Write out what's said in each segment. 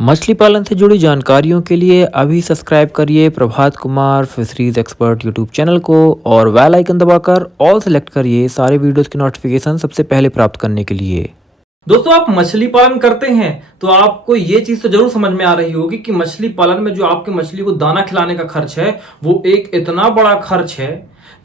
मछली पालन से जुड़ी जानकारियों के लिए अभी सब्सक्राइब करिए Prabhat Kumar fisheries expert YouTube channel को और बेल आइकन दबाकर ऑल सेलेक्ट करिए सारे वीडियोस की नोटिफिकेशन सबसे पहले प्राप्त करने के लिए। दोस्तों, आप मछली पालन करते हैं तो आपको ये चीज तो जरूर समझ में आ रही होगी कि मछली पालन में जो आपके मछली को दाना खिलाने का खर्च है वो एक इतना बड़ा खर्च है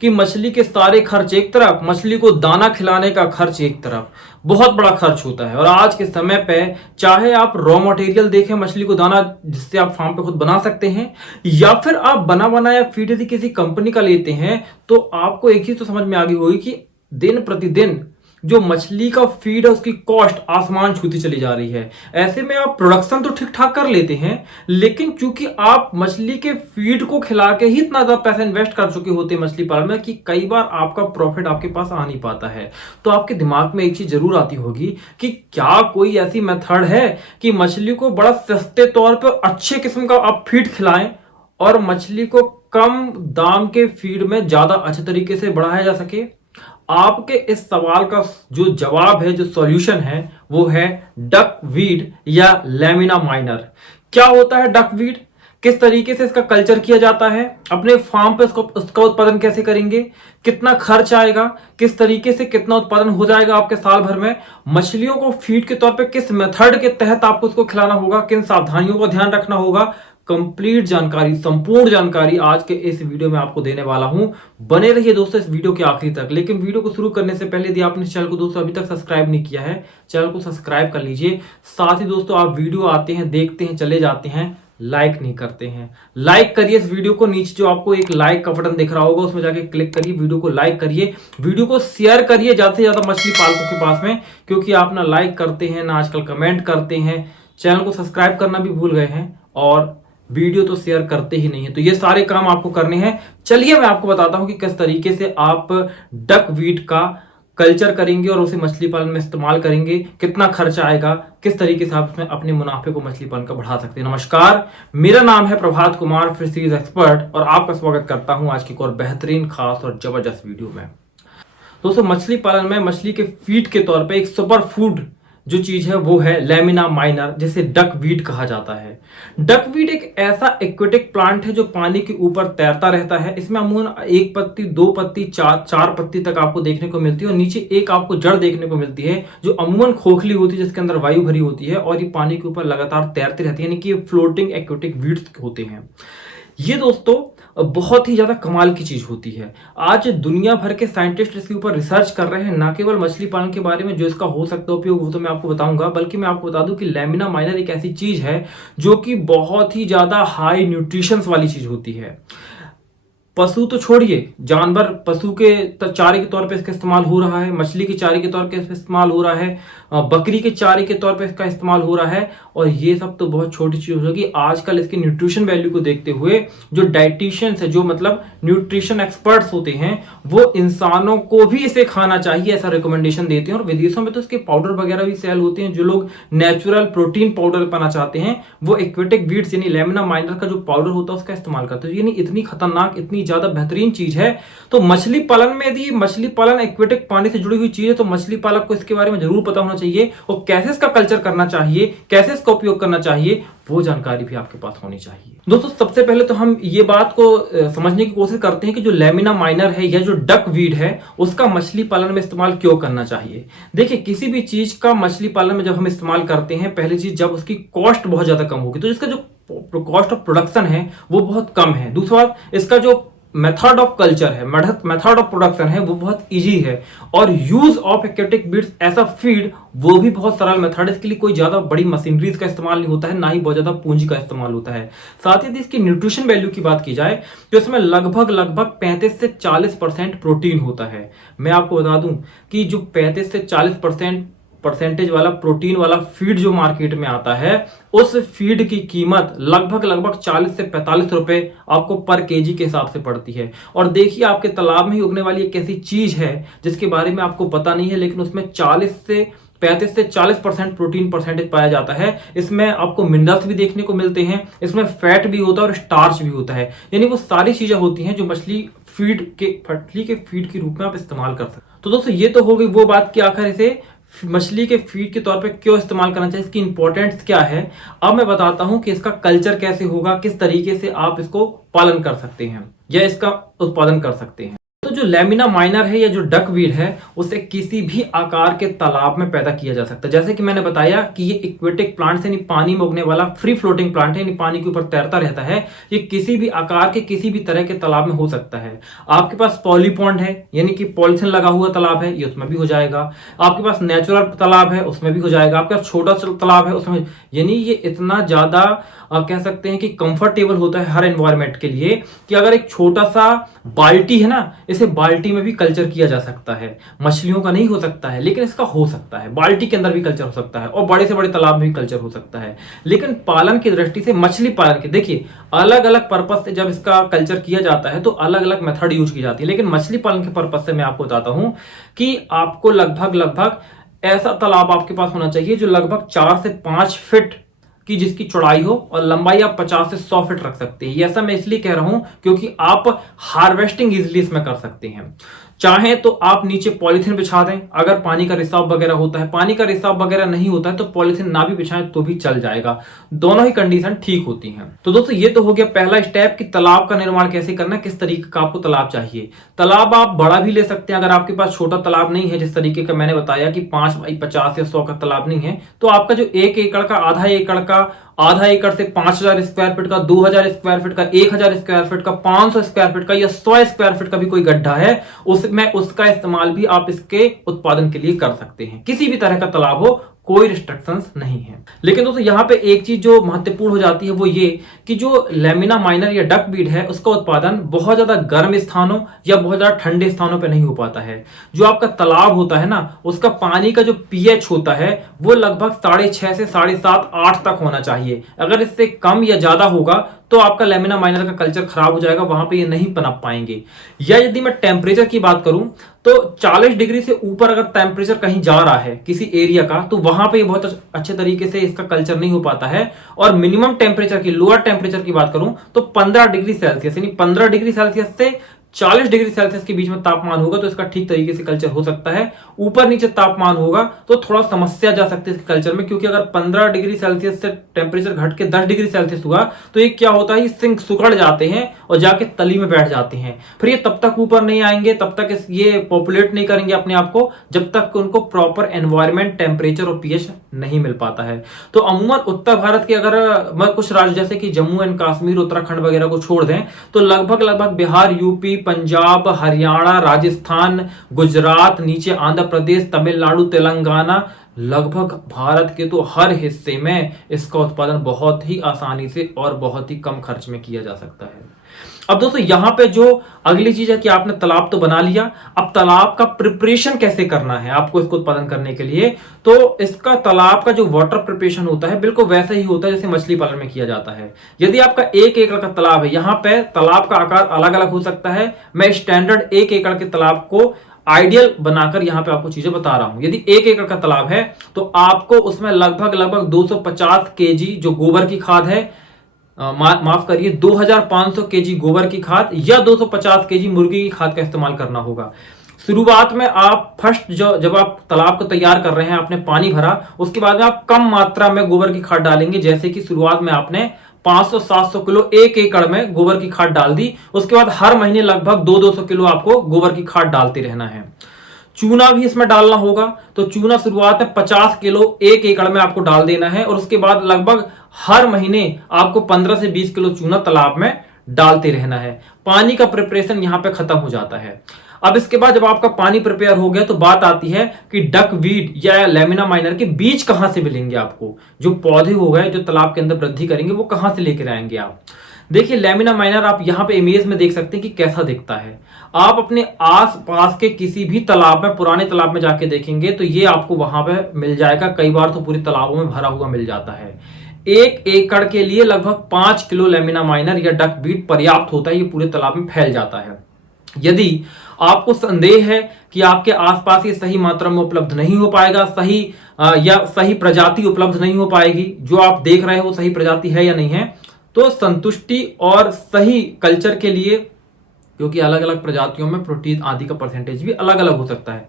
कि मछली के सारे खर्च एक तरफ, मछली को दाना खिलाने का खर्च एक तरफ, बहुत बड़ा खर्च होता है। और आज के समय पे चाहे आप रॉ मटेरियल देखें मछली को दाना जिससे आप फार्म पे खुद बना सकते हैं, या फिर आप बना बनाया फीड यदि किसी कंपनी का लेते हैं, तो आपको एक चीज तो समझ में आ गई होगी कि दिन प्रतिदिन जो मछली का फीड है उसकी कॉस्ट आसमान छूती चली जा रही है। ऐसे में आप प्रोडक्शन तो ठीक ठाक कर लेते हैं, लेकिन चूंकि आप मछली के फीड को खिला के ही इतना ज्यादा पैसा इन्वेस्ट कर चुके होते हैं मछली पालन में कि कई बार आपका प्रॉफिट आपके पास आ नहीं पाता है। तो आपके दिमाग में एक चीज जरूर आती होगी कि क्या कोई ऐसी मेथड है कि मछली को बड़ा सस्ते तौर पर अच्छे किस्म का आप फीड खिलाएं और मछली को कम दाम के फीड में ज्यादा अच्छे तरीके से बढ़ाया जा सके। आपके इस सवाल का जो जवाब है, जो सॉल्यूशन है, वो है डकवीड या लैमिना माइनर। क्या होता है डकवीड, किस तरीके से इसका कल्चर किया जाता है, अपने फार्म पे उसका उत्पादन कैसे करेंगे, कितना खर्च आएगा, किस तरीके से कितना उत्पादन हो जाएगा आपके साल भर में, मछलियों को फीड के तौर पे किस मेथड के तहत आपको उसको खिलाना होगा, किन सावधानियों का ध्यान रखना होगा, कंप्लीट जानकारी, संपूर्ण जानकारी आज के इस वीडियो में आपको देने वाला हूं। बने रहिए दोस्तों इस वीडियो के आखिरी तक। लेकिन वीडियो को शुरू करने से पहले यदि आपने इस चैनल को दोस्तों अभी तक सब्सक्राइब नहीं किया है, चैनल को सब्सक्राइब कर लीजिए। साथ ही दोस्तों आप वीडियो आते हैं, देखते हैं, चले जाते हैं, लाइक नहीं करते हैं, लाइक करिए इस वीडियो को। नीचे जो आपको एक लाइक का बटन दिख रहा होगा उसमें जाके क्लिक करिए, वीडियो को लाइक करिए, वीडियो को शेयर करिए ज्यादा से ज्यादा मछली पालकों के पास में, क्योंकि आप ना लाइक करते हैं ना आजकल कमेंट करते हैं, चैनल को सब्सक्राइब करना भी भूल गए हैं और वीडियो तो शेयर करते ही नहीं है। तो ये सारे काम आपको करने हैं। चलिए मैं आपको बताता हूं कि किस तरीके से आप डकवीड का कल्चर करेंगे और उसे मछली पालन में इस्तेमाल करेंगे, कितना खर्च आएगा, किस तरीके से आप इसमें अपने मुनाफे को मछली पालन का बढ़ा सकते हैं। नमस्कार, मेरा नाम है प्रभात कुमार फिशरीज एक्सपर्ट और आपका स्वागत करता हूं आज की एक और बेहतरीन, खास और जबरदस्त वीडियो में। दोस्तों, मछली पालन में मछली के फीड के तौर पर एक सुपर फूड जो चीज है वो है लैमिना माइनर, जिसे डकवीड कहा जाता है। डकवीड एक ऐसा एक्वेटिक प्लांट है जो पानी के ऊपर तैरता रहता है। इसमें अमूमन एक पत्ती, दो पत्ती, चार पत्ती तक आपको देखने को मिलती है और नीचे एक आपको जड़ देखने को मिलती है जो अमूमन खोखली होती है, जिसके अंदर वायु भरी होती है और ये पानी के ऊपर लगातार तैरती रहती है, यानी कि ये फ्लोटिंग एक्वेटिक वीड्स होते हैं। ये दोस्तों बहुत ही ज्यादा कमाल की चीज होती है। आज दुनिया भर के साइंटिस्ट इसके ऊपर रिसर्च कर रहे हैं, ना केवल मछली पालन के बारे में जो इसका हो सकता है उपयोग, वो तो मैं आपको बताऊंगा, बल्कि मैं आपको बता दूं कि लैमिना माइनर एक ऐसी चीज है जो कि बहुत ही ज्यादा हाई न्यूट्रिशन वाली चीज होती है। पशु तो छोड़िए, जानवर, पशु के चारे के तौर पे इसका इस्तेमाल हो रहा है, मछली के चारे के तौर पे इस्तेमाल हो रहा है, बकरी के चारे के तौर पे इसका इस्तेमाल हो रहा है। और ये सब तो बहुत छोटी चीज होगी। आजकल इसके न्यूट्रिशन वैल्यू को देखते हुए जो डाइटिशियंस है, जो मतलब न्यूट्रिशन एक्सपर्ट्स होते हैं, वो इंसानों को भी इसे खाना चाहिए ऐसा रिकमेंडेशन देते हैं। और विदेशों में तो इसके पाउडर वगैरह भी सेल होते हैं। जो लोग नेचुरल प्रोटीन पाउडर पाना चाहते हैं वो एक्वेटिक वीड्स यानी लैमिना माइनर का जो पाउडर होता है उसका इस्तेमाल करते हैं। यानी इतनी खतरनाक, इतनी ज्यादा बेहतरीन चीज है। तो मछली पालन में यदि मछली पालन एक्वेटिक पानी से जुड़ी हुई चीज है तो मछली पालक को इसके बारे में जरूर पता होना चाहिए और कैसे इसका कल्चर करना चाहिए, कैसे इसका उपयोग करना चाहिए, वो जानकारी भी आपके पास होनी चाहिए। दोस्तों, सबसे पहले तो हम ये बात को समझने की कोशिश करते हैं कि जो लैमिना माइनर है या जो डकवीड है उसका मछली पालन में इस्तेमाल क्यों करना चाहिए। देखिए, किसी भी चीज का मछली पालन में जब हम इस्तेमाल करते हैं, पहली चीज जब उसकी कॉस्ट बहुत ज्यादा कम होगी, तो इसका जो कॉस्ट ऑफ प्रोडक्शन है वो बहुत कम है। दूसरा बात, इसका जो मेथड ऑफ कल्चर है, मेथड ऑफ प्रोडक्शन है, वो बहुत इजी है। और use of aquatic weeds as a feed, वो भी बहुत सरल मेथड है। इसके लिए कोई ज्यादा बड़ी मशीनरीज का इस्तेमाल नहीं होता है, ना ही बहुत ज्यादा पूंजी का इस्तेमाल होता है। साथ ही यदि इसकी न्यूट्रिशन वैल्यू की बात की जाए तो इसमें लगभग 35 से 40% प्रोटीन होता है। मैं आपको बता दूं कि जो 35 से 40% परसेंटेज वाला प्रोटीन वाला फीड जो मार्केट में आता है, उस फीड की कीमत लगभग 40 से 45 रुपए आपको पर केजी के हिसाब से पड़ती है। और देखिए, आपके तालाब में ही उगने वाली एक ऐसी चीज है जिसके बारे में आपको पता नहीं है, लेकिन उसमें 35 से 40% प्रोटीन परसेंटेज पाया जाता है। इसमें आपको मिनरल्स भी देखने को मिलते हैं, इसमें फैट भी होता है और स्टार्च भी होता है। यानी वो सारी चीजें होती हैं जो मछली के फीड के रूप में आप इस्तेमाल कर सकते हैं। तो दोस्तों, ये तो हो गई वो बात कि आखिर इसे मछली के फीड के तौर पे क्यों इस्तेमाल करना चाहिए, इसकी इंपॉर्टेंस क्या है, अब मैं बताता हूं कि इसका कल्चर कैसे होगा, किस तरीके से आप इसको पालन कर सकते हैं या इसका उत्पादन कर सकते हैं। तो जो लैमिना माइनर है या जो डकवीड है उसे किसी भी आकार के तालाब में पैदा किया जा सकता है। जैसे कि मैंने बताया कि ये इक्वेटिक प्लांट यानी पानी में उगने वाला फ्री फ्लोटिंग प्लांट है, यानी पानी के ऊपर तैरता रहता है। ये किसी भी आकार के किसी भी तरह के तालाब में हो सकता है। आपके पास पॉलीपॉन्ड है यानी कि पॉलिथीन लगा हुआ तालाब है, ये उसमें भी हो जाएगा। आपके पास नेचुरल तालाब है उसमें भी हो जाएगा। आपके पास छोटा तालाब है उसमें, यानी ये इतना ज्यादा कह सकते हैं कि कंफर्टेबल होता है हर एनवायरनमेंट के लिए कि अगर एक छोटा सा बाल्टी है ना, इसे बाल्टी में भी कल्चर किया जा सकता है। मछलियों का नहीं हो सकता है लेकिन इसका हो सकता है, बाल्टी के अंदर भी कल्चर हो सकता है और बड़े से बड़े तालाब में भी कल्चर हो सकता है। लेकिन पालन की दृष्टि से मछली पालन के देखिए अलग अलग पर्पज से जब इसका कल्चर किया जाता है तो अलग अलग मेथड यूज की जाती है। लेकिन मछली पालन के पर्पज से मैं आपको बताता हूं कि आपको लगभग ऐसा तालाब आपके पास होना चाहिए जो लगभग 4 से 5 फीट की जिसकी चौड़ाई हो और लंबाई आप 50 से 100 फीट रख सकते हैं। ये ऐसा मैं इसलिए कह रहा हूं क्योंकि आप हार्वेस्टिंग इजिली इसमें कर सकते हैं। चाहे तो आप नीचे पॉलीथीन बिछा दें अगर पानी का रिसाव वगैरह होता है, पानी का रिसाव वगैरह नहीं होता है तो पॉलीथीन ना भी बिछाएं तो भी चल जाएगा, दोनों ही कंडीशन ठीक होती हैं। तो दोस्तों ये तो हो गया पहला स्टेप कि तालाब का निर्माण कैसे करना है, किस तरीके का आपको तालाब चाहिए। तालाब आप बड़ा भी ले सकते हैं, अगर आपके पास छोटा तालाब नहीं है जिस तरीके का मैंने बताया कि 5 बाई 50 या 100 का तालाब नहीं है, तो आपका जो 1 एकड़ का, आधा एकड़ से 5000 स्क्वायर फीट का, 2000 स्क्वायर फीट का, 1000 स्क्वायर फीट का, 500 स्क्वायर फीट का या 100 स्क्वायर फीट का भी कोई गड्ढा है उसमें उसका इस्तेमाल भी आप इसके उत्पादन के लिए कर सकते हैं। किसी भी तरह का तालाब हो, कोई रिस्ट्रिक्शंस नहीं है। लेकिन दोस्तों यहाँ पे एक चीज जो महत्वपूर्ण हो जाती है वो ये कि जो लैमिना माइनर या डकवीड है उसका उत्पादन बहुत ज्यादा गर्म स्थानों या बहुत ज्यादा ठंडे स्थानों पे नहीं हो पाता है। जो आपका तालाब होता है ना उसका पानी का जो पीएच होता है वो लगभग 6.5 से 7.5 8 तक होना चाहिए। अगर इससे कम या ज्यादा होगा तो आपका लैमिना माइनर का कल्चर खराब हो जाएगा, वहां पे ये नहीं पनप पाएंगे। या यदि मैं टेम्परेचर की बात करूं तो 40 डिग्री से ऊपर अगर टेम्परेचर कहीं जा रहा है किसी एरिया का तो वहां पे ये बहुत अच्छे तरीके से इसका कल्चर नहीं हो पाता है। और मिनिमम टेम्परेचर की, लोअर टेम्परेचर की बात करूं तो 15 डिग्री सेल्सियस यानी 15 डिग्री सेल्सियस से 40 डिग्री सेल्सियस के बीच में तापमान होगा तो इसका ठीक तरीके से कल्चर हो सकता है। ऊपर नीचे तापमान होगा तो थोड़ा समस्या जा सकती है इसके कल्चर में, क्योंकि अगर 15 डिग्री सेल्सियस से टेम्परेचर घट के 10 डिग्री सेल्सियस हुआ तो ये क्या होता है, ये सिंक सुखड़ जाते हैं और जाके तली में बैठ जाते हैं। फिर ये तब तक ऊपर नहीं आएंगे, तब तक ये पॉपुलेट नहीं करेंगे अपने आप को जब तक उनको प्रॉपर एनवायरमेंट, टेम्परेचर और पीएच नहीं मिल पाता है। तो अमूमन उत्तर भारत के अगर मैं कुछ राज्य जैसे कि जम्मू एंड कश्मीर, उत्तराखंड वगैरह को छोड़ दें तो लगभग बिहार, यूपी, पंजाब, हरियाणा, राजस्थान, गुजरात, नीचे आंध्र प्रदेश, तमिलनाडु, तेलंगाना, लगभग भारत के तो हर हिस्से में इसका उत्पादन बहुत ही आसानी से और बहुत ही कम खर्च में किया जा सकता है। अब दोस्तों यहां पे जो अगली चीज है कि आपने तालाब तो बना लिया, अब तालाब का प्रिपरेशन कैसे करना है आपको इसको उत्पादन करने के लिए। तो इसका तालाब का जो वाटर प्रिपरेशन होता है बिल्कुल वैसा ही होता है जैसे मछली पालन में किया जाता है। यदि आपका 1 एकड़ का तालाब है, यहाँ पे तालाब का आकार अलग अलग हो सकता है। मैं स्टैंडर्ड 1 एकड़ के तालाब को आइडियल बनाकर यहां पे आपको चीजें बता रहा हूं। यदि 1 एकड़ का तालाब है तो आपको उसमें लगभग 250 केजी जो गोबर की खाद है, माफ करिए 2500 केजी गोबर की खाद या 250 केजी मुर्गी की खाद का इस्तेमाल करना होगा। शुरुआत में आप फर्स्ट जब आप तालाब को तैयार कर रहे हैं, आपने पानी भरा, उसके बाद में आप कम मात्रा में गोबर की खाद डालेंगे। जैसे कि शुरुआत में आपने 500-700 किलो 1 एकड़ में गोबर की खाद डाल दी, उसके बाद हर महीने लगभग 200 किलो आपको गोबर की खाद डालते रहना है। चूना भी इसमें डालना होगा, तो चूना शुरुआत में 50 किलो 1 एकड़ में आपको डाल देना है और उसके बाद लगभग हर महीने आपको 15 से 20 किलो चूना तालाब में डालते रहना है। पानी का प्रिपरेशन यहां पे खत्म हो जाता है। अब इसके बाद जब आपका पानी प्रिपेयर हो गया तो बात आती है कि डकवीड या लैमिना माइनर के बीज कहां से मिलेंगे आपको। जो पौधे हो गए जो तालाब के अंदर वृद्धि करेंगे वो कहां से लेकर आएंगे आप। देखिए लैमिना माइनर आप यहां पे इमेज में देख सकते हैं कि कैसा दिखता है। आप अपने आस पास के किसी भी तालाब में, पुराने तालाब में जाके देखेंगे तो ये आपको वहां पे मिल जाएगा। कई बार तो पूरे तालाबों में भरा हुआ मिल जाता है। 1 एकड़ के लिए लगभग 5 किलो लैमिना माइनर या डकवीड पर्याप्त होता है, ये पूरे तालाब में फैल जाता है। यदि आपको संदेह है कि आपके आसपास ये सही मात्रा में उपलब्ध नहीं हो पाएगा, सही प्रजाति उपलब्ध नहीं हो पाएगी, जो आप देख रहे हो वो सही प्रजाति है या नहीं है, तो संतुष्टि और सही कल्चर के लिए, क्योंकि अलग अलग प्रजातियों में प्रोटीन आदि का परसेंटेज भी अलग अलग हो सकता है,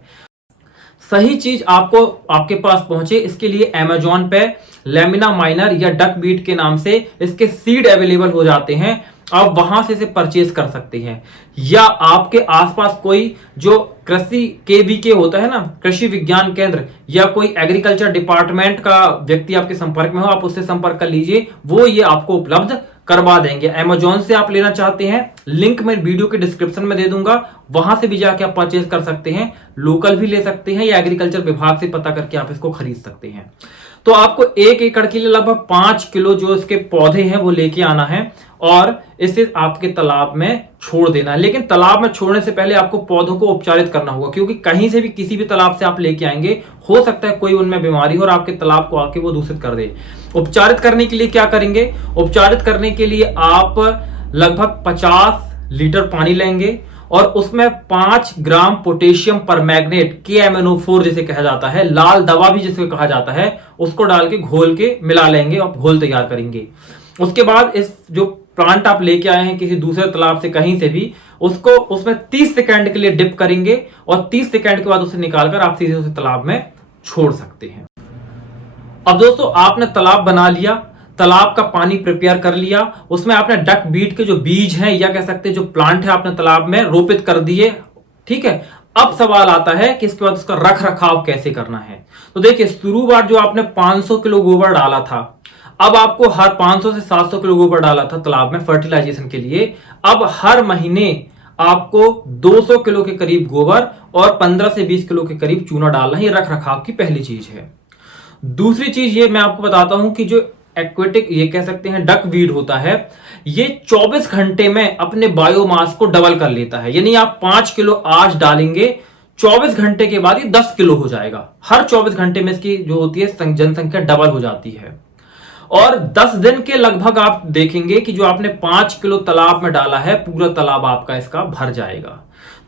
सही चीज आपको आपके पास पहुंचे, इसके लिए अमेजोन पे लेमिना माइनर या डक बीट के नाम से इसके सीड अवेलेबल हो जाते हैं। आप वहां से इसे परचेज कर सकते हैं, या आपके आसपास कोई जो कृषि केवीके होता है ना, कृषि विज्ञान केंद्र, या कोई एग्रीकल्चर डिपार्टमेंट का व्यक्ति आपके संपर्क में हो, आप उससे संपर्क कर लीजिए, वो ये आपको उपलब्ध करवा देंगे। अमेजोन से आप लेना चाहते हैं, लिंक मैं वीडियो के डिस्क्रिप्शन में दे दूंगा, वहां से भी जाके आप परचेज कर सकते हैं। लोकल भी ले सकते हैं या एग्रीकल्चर विभाग से पता करके आप इसको खरीद सकते हैं। तो आपको 1 एकड़ के लिए लगभग 5 किलो जो इसके पौधे हैं वो लेके आना है और इसे आपके तालाब में छोड़ देना है। लेकिन तालाब में छोड़ने से पहले आपको पौधों को उपचारित करना होगा, क्योंकि कहीं से भी किसी भी तालाब से आप लेके आएंगे, हो सकता है कोई उनमें बीमारी हो और आपके तालाब को आके वो दूषित कर दे। उपचारित करने के लिए क्या करेंगे? उपचारित करने के लिए आप लगभग 50 लीटर पानी लेंगे और उसमें 5 ग्राम पोटेशियम परमैंगनेट KMNO4 जिसे कहा जाता है, लाल दवा भी जिसे कहा जाता है, उसको डाल के घोल के मिला लेंगे और घोल तैयार करेंगे। उसके बाद इस जो प्लांट आप लेके आए हैं किसी दूसरे तालाब से कहीं से भी, उसको उसमें 30 सेकंड के लिए डिप करेंगे और 30 सेकंड के बाद उसे निकालकर आप सीधे उसे तालाब में छोड़ सकते हैं। अब दोस्तों आपने तालाब बना लिया, तालाब का पानी प्रिपेयर कर लिया, उसमें आपने डक बीट के जो बीज हैं या कह सकते हैं जो प्लांट है आपने तालाब में रोपित कर दिए, ठीक है। अब सवाल आता है कि इसके बाद उसका रख रखाव कैसे करना है। तो देखिए, शुरुआत जो आपने 500 किलो गोबर डाला था, अब आपको हर 500 से 700 किलो गोबर डाला था तालाब में फर्टिलाइजेशन के लिए, अब हर महीने आपको 200 किलो के करीब गोबर और 15 से 20 किलो के करीब चूना डालना है। ये रख रखाव की पहली चीज है। दूसरी चीज ये मैं आपको बताता हूं कि जो एक्वेटिक ये कह सकते हैं डक वीड होता है, ये 24 घंटे में अपने बायोमास को डबल कर लेता है। यानी आप 5 किलो आज डालेंगे, 24 घंटे के बाद ये 10 किलो हो जाएगा। हर 24 घंटे में इसकी जो होती है जनसंख्या डबल हो जाती है। और 10 दिन के लगभग आप देखेंगे कि जो आपने 5 किलो तालाब में डाला है, पूरा तालाब आपका इसका भर जाएगा।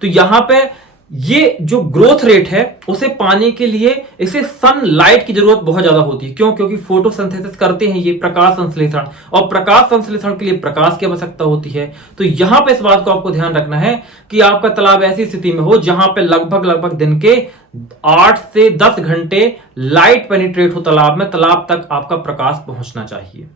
तो यहां पे ये जो ग्रोथ रेट है उसे पाने के लिए इसे सनलाइट की जरूरत बहुत ज्यादा होती है। क्यों? क्योंकि फोटोसिंथेसिस करते हैं ये प्रकाश संश्लेषण, और प्रकाश संश्लेषण के लिए प्रकाश की आवश्यकता होती है। तो यहां पे इस बात को आपको ध्यान रखना है कि आपका तालाब ऐसी स्थिति में हो जहां पे लगभग दिन के 8 से 10 घंटे लाइट पेनिट्रेट हो तालाब में, तालाब तक आपका प्रकाश पहुंचना चाहिए।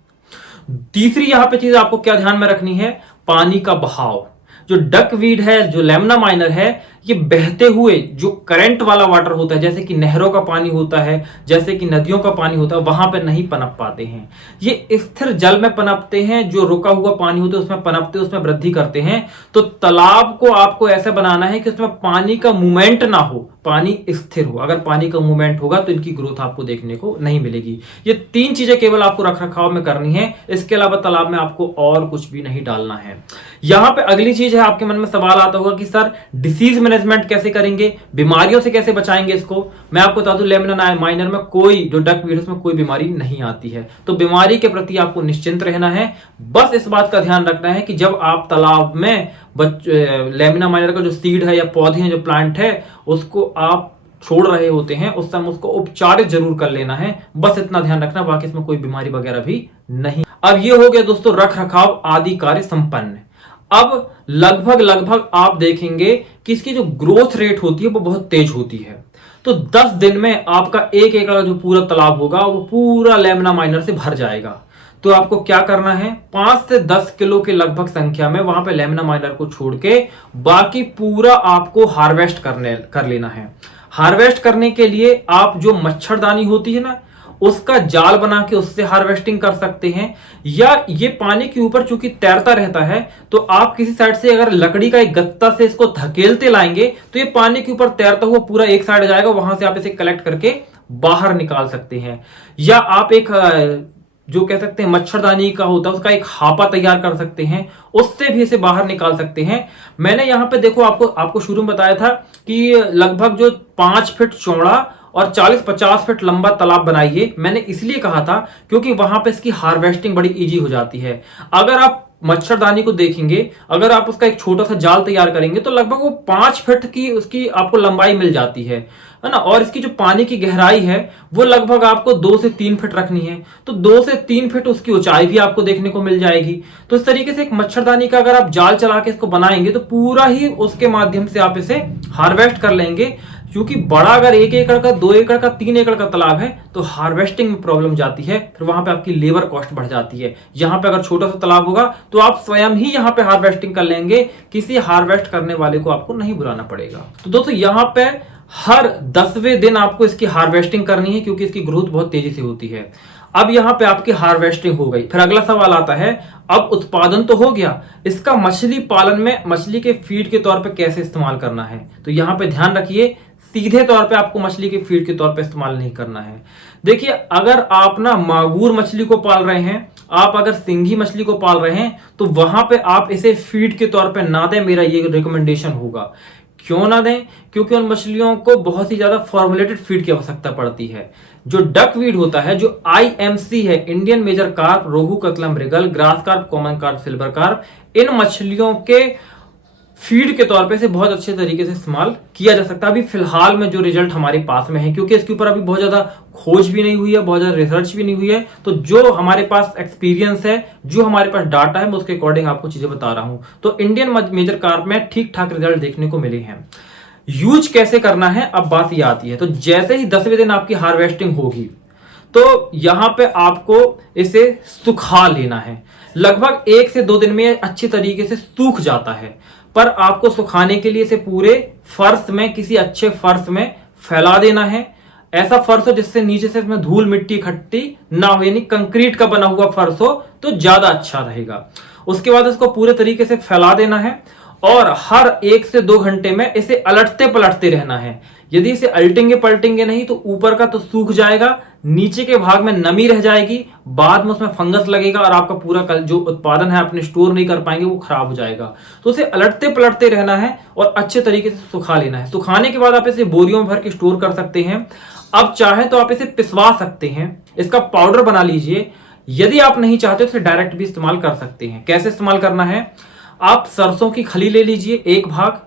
तीसरी यहां पे चीज आपको क्या ध्यान में रखनी है? पानी का बहाव। जो डक वीड है, जो लेमिना माइनर है, ये बहते हुए जो करंट वाला वाटर होता है, जैसे कि नहरों का पानी होता है, जैसे कि नदियों का पानी होता है, वहां पर नहीं पनप पाते हैं। ये स्थिर जल में पनपते हैं, जो रुका हुआ पानी होता है उसमें पनपते, उसमें वृद्धि करते हैं। तो तालाब को आपको ऐसा बनाना है कि उसमें पानी का मूवमेंट ना हो, पानी स्थिर हो। अगर पानी का मूवमेंट होगा तो इनकी ग्रोथ आपको देखने को नहीं मिलेगी। ये 3 चीजें केवल आपको रख रखाव में करनी है, इसके अलावा तालाब में आपको और कुछ भी नहीं डालना है। यहां पे अगली चीज है, आपके मन में सवाल आता होगा कि सर डिसीज मैनेजमेंट कैसे करेंगे, बीमारियों से कैसे बचाएंगे इसको। मैं आपको बता दूं, लेमिना माइनर में कोई जो डक वीड में कोई बीमारी नहीं आती है। तो बीमारी के प्रति आपको निश्चिंत रहना है। बस इस बात का ध्यान रखना है कि जब आप तालाब में लेमिना माइनर का जो सीड है या पौधे हैं, जो प्लांट है, उसको आप छोड़ रहे होते हैं, उस समय उसको उपचारित जरूर कर लेना है। बस इतना ध्यान रखना, बाकी इसमें कोई बीमारी वगैरह भी नहीं। अब ये हो गया दोस्तों रख रखाव आदि कार्य संपन्न। अब लगभग आप देखेंगे कि इसकी जो ग्रोथ रेट होती है वो बहुत तेज होती है। तो 10 दिन में आपका 1 एकड़ का जो पूरा तालाब होगा वो पूरा लेमिना माइनर से भर जाएगा। तो आपको क्या करना है? 5 से 10 किलो के लगभग संख्या में वहां पे लेमिना माइनर को छोड़ के बाकी पूरा आपको हार्वेस्ट कर लेना है। हार्वेस्ट करने के लिए आप जो मच्छरदानी होती है ना, उसका जाल बना के उससे हार्वेस्टिंग कर सकते हैं। या ये पानी के ऊपर चूंकि तैरता रहता है, तो आप किसी साइड से अगर लकड़ी का एक गत्ता से इसको धकेलते लाएंगे तो ये पानी के ऊपर तैरता हुआ पूरा एक साइड जाएगा, वहां से आप इसे कलेक्ट करके बाहर निकाल सकते हैं। या आप एक जो कह सकते हैं मच्छरदानी का होता है, उसका एक हापा तैयार कर सकते हैं, उससे भी इसे बाहर निकाल सकते हैं। मैंने यहाँ पे देखो आपको शुरू में बताया था कि लगभग जो 5 फीट चौड़ा और 40-50 फीट लंबा तालाब बनाइए। मैंने इसलिए कहा था क्योंकि वहां पे इसकी हार्वेस्टिंग बड़ी इजी हो जाती है। अगर आप मच्छरदानी को देखेंगे, अगर आप उसका एक छोटा सा जाल तैयार करेंगे तो लगभग वो 5 फीट की उसकी आपको लंबाई मिल जाती है ना। और इसकी जो पानी की गहराई है वो लगभग आपको 2 से 3 फीट रखनी है। तो 2 से 3 फीट उसकी ऊंचाई भी आपको देखने को मिल जाएगी। तो इस तरीके से एक मच्छरदानी का अगर आप जाल चला के इसको बनाएंगे तो पूरा ही उसके माध्यम से आप इसे हार्वेस्ट कर लेंगे। क्योंकि बड़ा अगर 1 एकड़ का, 2 एकड़ का, 3 एकड़ का तालाब है तो हार्वेस्टिंग में प्रॉब्लम जाती है, फिर वहां पे आपकी लेबर कॉस्ट बढ़ जाती है। यहाँ पे अगर छोटा सा तालाब होगा तो आप स्वयं ही यहाँ पे हार्वेस्टिंग कर लेंगे, किसी हार्वेस्ट करने वाले को आपको नहीं बुलाना पड़ेगा। तो दोस्तों यहाँ पे हर 10वें दिन आपको इसकी हार्वेस्टिंग करनी है, क्योंकि इसकी ग्रोथ बहुत तेजी से होती है। अब यहाँ पे आपकी हार्वेस्टिंग हो गई, फिर अगला सवाल आता है अब उत्पादन तो हो गया, इसका मछली पालन में मछली के फीड के तौर पे कैसे इस्तेमाल करना है। तो यहाँ पे ध्यान रखिए, सीधे तौर पे आपको मछली के फीड के तौर पे इस्तेमाल नहीं करना है। देखिए, अगर आप ना मागुर मछली को पाल रहे हैं, आप अगर सिंगी मछली को पाल रहे हैं, तो वहां पे आप इसे फीड के तौर पे ना दें, मेरा ये रिकमेंडेशन होगा। क्यों ना दें? क्योंकि उन मछलियों को बहुत ही ज्यादा फॉर्मुलेटेड फीड की आवश्यकता पड़ती है। जो डक वीड होता है, जो IMC है, Indian major carp, rohu, catla, mrigal, grass carp, common carp, silver carp, इन मछलियों के फीड के तौर पे इसे बहुत अच्छे तरीके से इस्तेमाल किया जा सकता है। अभी फिलहाल में जो रिजल्ट हमारे पास में है, क्योंकि इसके ऊपर अभी बहुत ज्यादा खोज भी नहीं हुई है, बहुत ज्यादा रिसर्च भी नहीं हुई है, तो जो हमारे पास एक्सपीरियंस है, जो हमारे पास डाटा है, मैं उसके अकॉर्डिंग आपको चीजें बता रहा हूं। तो इंडियन मेजर कार्प में ठीक ठाक रिजल्ट देखने को मिले हैं। यूज कैसे करना है, अब बात ये आती है। तो जैसे ही 10वें दिन आपकी हार्वेस्टिंग होगी तो यहां पे आपको इसे सुखा लेना है। लगभग 1 से 2 दिन में अच्छी तरीके से सूख जाता है, पर आपको सुखाने के लिए इसे पूरे फर्श में, किसी अच्छे फर्श में फैला देना है। ऐसा फर्श हो जिससे नीचे से इसमें धूल मिट्टी इकट्ठी ना हो, यानी कंक्रीट का बना हुआ फर्श हो तो ज्यादा अच्छा रहेगा। उसके बाद इसको पूरे तरीके से फैला देना है और हर 1 से 2 घंटे में इसे अलटते पलटते रहना है। यदि इसे अलटेंगे पलटेंगे नहीं तो ऊपर का तो सूख जाएगा, नीचे के भाग में नमी रह जाएगी, बाद में उसमें फंगस लगेगा और आपका पूरा जो उत्पादन है अपने स्टोर नहीं कर पाएंगे, वो खराब हो जाएगा। तो उसे अलटते पलटते रहना है और अच्छे तरीके से सुखा लेना है। सुखाने के बाद आप इसे बोरियों में भर के स्टोर कर सकते हैं। अब चाहे तो आप इसे पिसवा सकते हैं, इसका पाउडर बना लीजिए। यदि आप नहीं चाहते तो इसे डायरेक्ट भी इस्तेमाल कर सकते हैं। कैसे इस्तेमाल करना है, आप सरसों की खली ले लीजिए 1 भाग,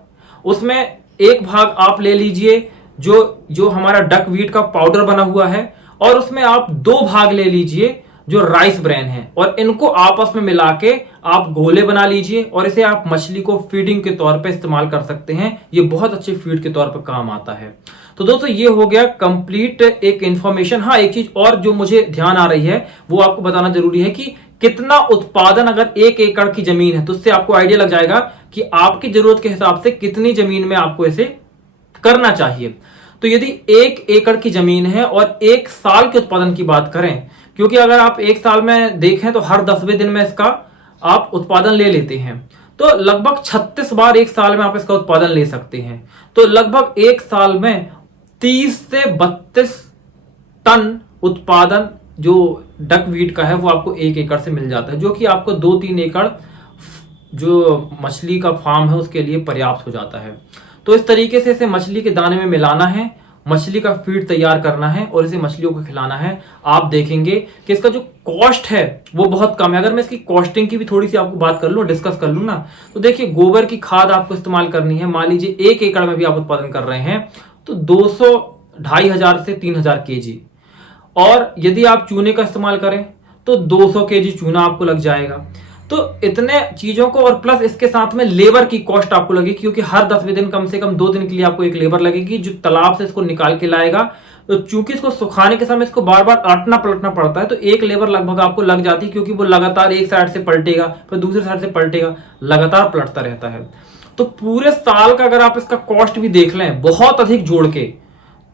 उसमें 1 भाग आप ले लीजिए जो हमारा डक वीट का पाउडर बना हुआ है, और उसमें आप 2 भाग ले लीजिए जो राइस ब्रेन है, और इनको आपस में मिला के आप घोले बना लीजिए और इसे आप मछली को फीडिंग के तौर पे इस्तेमाल कर सकते हैं। ये बहुत अच्छे फीड के तौर पे काम आता है। तो दोस्तों ये हो गया कंप्लीट एक इंफॉर्मेशन। हाँ, एक चीज और जो मुझे ध्यान आ रही है वो आपको बताना जरूरी है कि कितना उत्पादन, अगर 1 एकड़ की जमीन है तो उससे आपको आइडिया लग जाएगा कि आपकी जरूरत के हिसाब से कितनी जमीन में आपको इसे करना चाहिए। तो यदि 1 एकड़ की जमीन है और 1 साल के उत्पादन की बात करें, क्योंकि अगर आप 1 साल में देखें तो हर 10वें दिन में इसका आप उत्पादन ले लेते हैं, तो लगभग 36 बार 1 साल में आप इसका उत्पादन ले सकते हैं। तो लगभग 1 साल में 30 से 32 टन उत्पादन जो डक वीट का है वो आपको 1 एकड़ से मिल जाता है, जो कि आपको 2-3 एकड़ जो मछली का फार्म है उसके लिए पर्याप्त हो जाता है। तो इस तरीके से इसे मछली के दाने में मिलाना है, मछली का फीड तैयार करना है और इसे मछलियों को खिलाना है। आप देखेंगे कि इसका जो कॉस्ट है वो बहुत कम है। अगर मैं इसकी कॉस्टिंग की भी थोड़ी सी आपको बात कर लूं, डिस्कस कर लूं ना, तो देखिए गोबर की खाद आपको इस्तेमाल करनी है। मान लीजिए 1 एकड़ में भी आप उत्पादन कर रहे हैं तो 200-2,500 से 3,000 केजी, और यदि आप चूने का इस्तेमाल करें तो 200 केजी चूना आपको लग जाएगा। तो इतने चीजों को, और प्लस इसके साथ में लेबर की कॉस्ट आपको लगेगी, क्योंकि हर 10वें दिन कम से कम 2 दिन के लिए आपको एक लेबर लगेगी जो तालाब से इसको निकाल के लाएगा। तो चूंकि इसको सुखाने के समय इसको बार बार आटना पलटना पड़ता है, तो एक लेबर लगभग आपको लग जाती है, क्योंकि वो लगातार एक साइड से पलटेगा फिर दूसरी साइड से पलटेगा, लगातार पलटता रहता है। तो पूरे साल का अगर आप इसका कॉस्ट भी देख लें बहुत अधिक जोड़ के,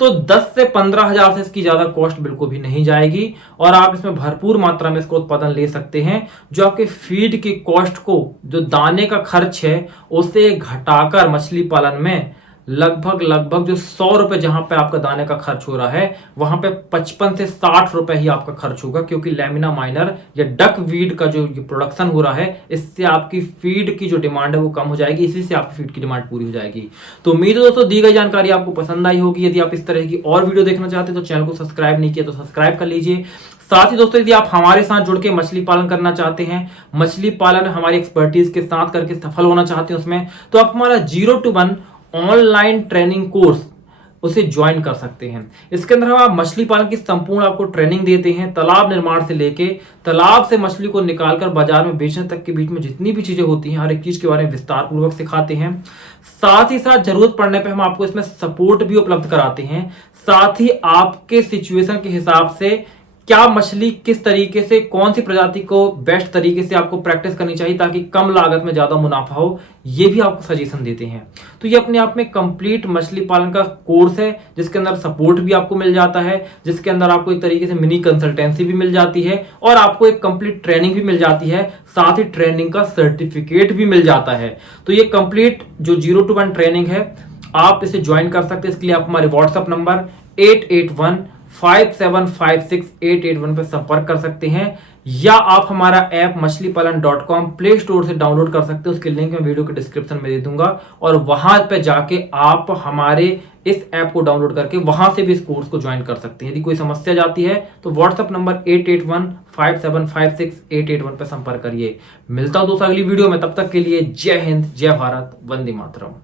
तो 10 से 15,000 से इसकी ज्यादा कॉस्ट बिल्कुल भी नहीं जाएगी, और आप इसमें भरपूर मात्रा में इसको उत्पादन ले सकते हैं, जो आपके फीड की कॉस्ट को, जो दाने का खर्च है उसे घटाकर मछली पालन में लगभग जो 100 रुपए जहां पे आपका दाने का खर्च हो रहा है, वहां पे 55 से 60 रुपए ही आपका खर्च होगा, क्योंकि लैमिना माइनर या डक वीड का जो प्रोडक्शन हो रहा है, इससे आपकी फीड की जो डिमांड है वो कम हो जाएगी, इसी से आपकी फीड की डिमांड पूरी हो जाएगी। तो उम्मीद है दोस्तों दी गई जानकारी आपको पसंद आई होगी। यदि आप इस तरह की और वीडियो देखना चाहते हैं तो चैनल को सब्सक्राइब नहीं किया तो सब्सक्राइब कर लीजिए। साथ ही दोस्तों यदि आप हमारे साथ जुड़ के मछली पालन करना चाहते हैं, मछली पालन हमारी एक्सपर्टीज के साथ करके सफल होना चाहते हैं उसमें, तो आप हमारा 0 to 1 ऑनलाइन ट्रेनिंग कोर्स उसे ज्वाइन कर सकते हैं। इसके अंदर हम आप मछली पालन की संपूर्ण आपको ट्रेनिंग देते हैं, तालाब निर्माण से लेके तालाब से मछली को निकालकर बाजार में बेचने तक के बीच में जितनी भी चीजें होती हैं हर एक चीज के बारे में विस्तार पूर्वक सिखाते हैं। साथ ही साथ जरूरत पड़ने पे हम आपको इसमें सपोर्ट भी उपलब्ध कराते हैं। साथ ही आपके सिचुएशन के हिसाब से क्या मछली किस तरीके से कौन सी प्रजाति को बेस्ट तरीके से आपको प्रैक्टिस करनी चाहिए ताकि कम लागत में ज्यादा मुनाफा हो, ये भी आपको सजेशन देते हैं। तो ये अपने आप में कंप्लीट मछली पालन का कोर्स है जिसके अंदर सपोर्ट भी आपको मिल जाता है, जिसके अंदर आपको एक तरीके से मिनी कंसल्टेंसी भी मिल जाती है और आपको एक कंप्लीट ट्रेनिंग भी मिल जाती है, साथ ही ट्रेनिंग का सर्टिफिकेट भी मिल जाता है। तो ये कंप्लीट जो 0 to 1 ट्रेनिंग है आप इसे ज्वाइन कर सकते हैं। इसके लिए आप हमारे व्हाट्सएप नंबर 8815756881 पर संपर्क कर सकते हैं या आप हमारा ऐप मछलीपालन.com प्ले स्टोर से डाउनलोड कर सकते हैं। उसकी लिंक मैं वीडियो के डिस्क्रिप्शन में दे दूंगा और वहां पे जाके आप हमारे इस ऐप को डाउनलोड करके वहां से भी इस कोर्स को ज्वाइन कर सकते हैं। यदि कोई समस्या जाती है तो व्हाट्सएप नंबर 8815756881 पर संपर्क करिए। मिलता हूं दोस्तों अगली वीडियो में, तब तक के लिए जय हिंद, जय भारत, वंदे मातरम।